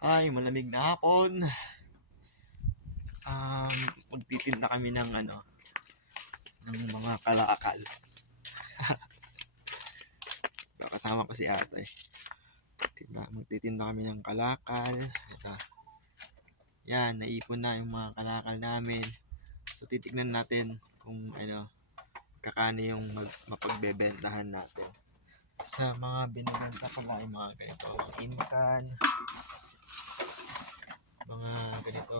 Ay, malamig na hapon. Um, magtitinda kami ng ano, ng mga kalakal. Kasama ko si ate. Tinda, magtitinda kami ng kalakal. Ito. Yan, naipon na yung mga kalakal namin. So, titignan natin kung ano, kakano yung mag, mapagbebentahan natin. Sa mga binibenta pala yung mga ganito, mga inkan, mga ganito.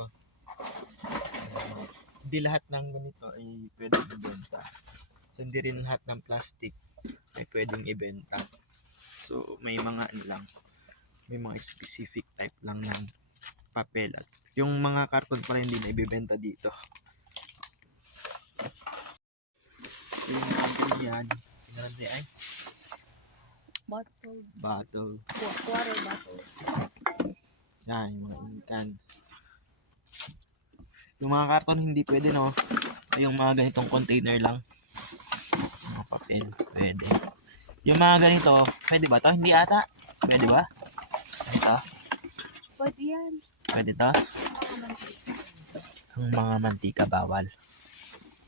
Uh, hindi lahat ng ganito ay pwedeng ibenta. So, hindi rin lahat ng plastic ay pwedeng ibenta. So, may mga ano lang, may mga specific type lang ng papel at yung mga karton pala hindi na ibibenta dito. So, yung mga ganyan, tingnan natin ay Bottle. bottle. Wa- Water bottle. Yan, yung mga inkan. Yung mga karton hindi pwede no. Ay, yung mga ganitong container lang. Mga papel, pwede. Yung mga ganito, pwede ba to? Hindi ata. Pwede ba? Ito, Pwede yan. pwede to. Ang mga mantika bawal.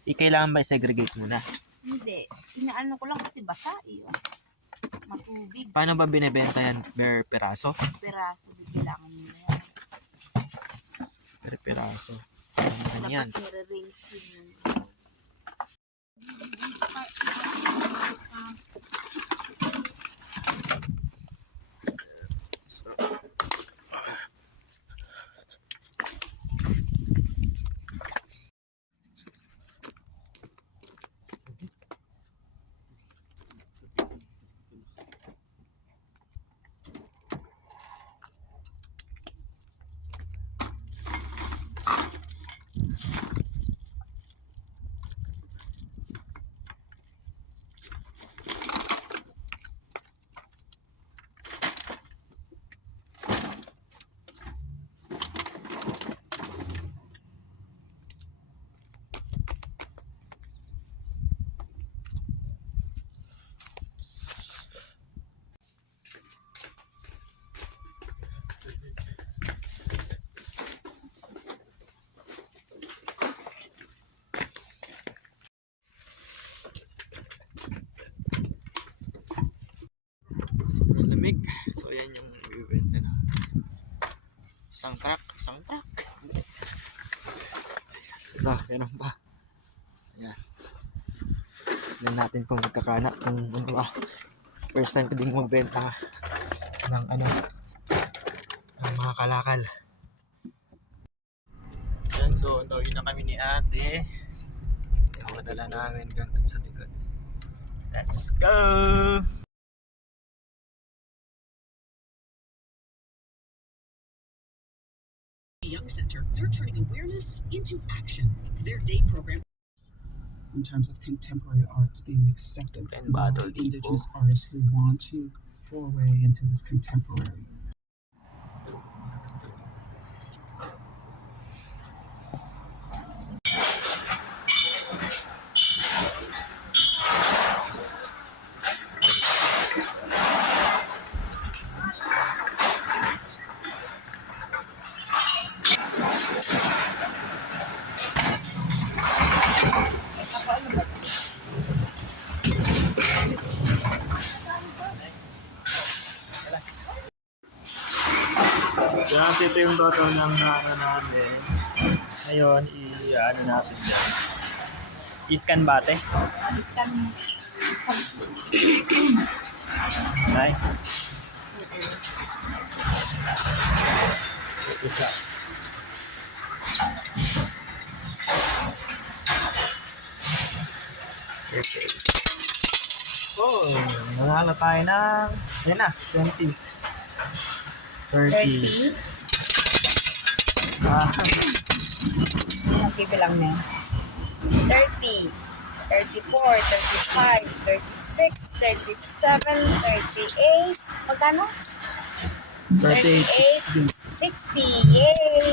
I kailangan ba i-segregate muna? Hindi. Inaano ko lang kasi basa eh. Matubig. Paano ba binebenta yan per peraso? Peraso. di Kailangan nila yan. Per peraso. Ano yan? Dapat nire-rinse yun. So, malamig. So, ayan yung ibibenta na. Isang truck, isang truck. Ito, meron pa. Ayan. Natin kung magkakana, kung ano ba. First time ko din magbenta ng ano, ng mga kalakal. Ayan, so, antawin na kami ni ate. Yung madala namin dun sa likod. Let's go! Young Center, they're turning awareness into action. Their day program in terms of contemporary arts being accepted And by battle indigenous artists who want to foray into this contemporary. Ito yung total ng ano namin. Ngayon, i-ano natin dyan. I-scan ba ate? Alistan mo. Nay? Isa. Okay. Oh, nanalo tayo ng, yan na, 20. 30. 30. Ah, Ang bibilang niya. 30. 34, 35, 36, 37, 38. Magkano? 38, 60. 60. Yay!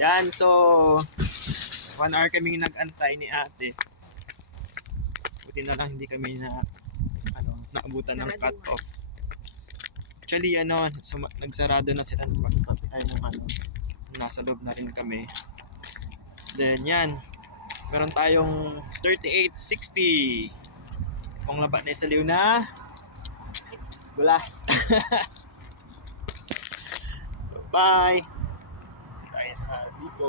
Yan, so one hour kaming nag-antay ni ate. Buti na lang hindi kami na ano, naabutan ng cut off. Actually, ano, nagsarado na sila ng pati pati ay naman. Nasa loob na rin kami. Then, yan. Meron tayong 3860. Kung labat na isaliw na gulas. Bye! Tayo sa dito.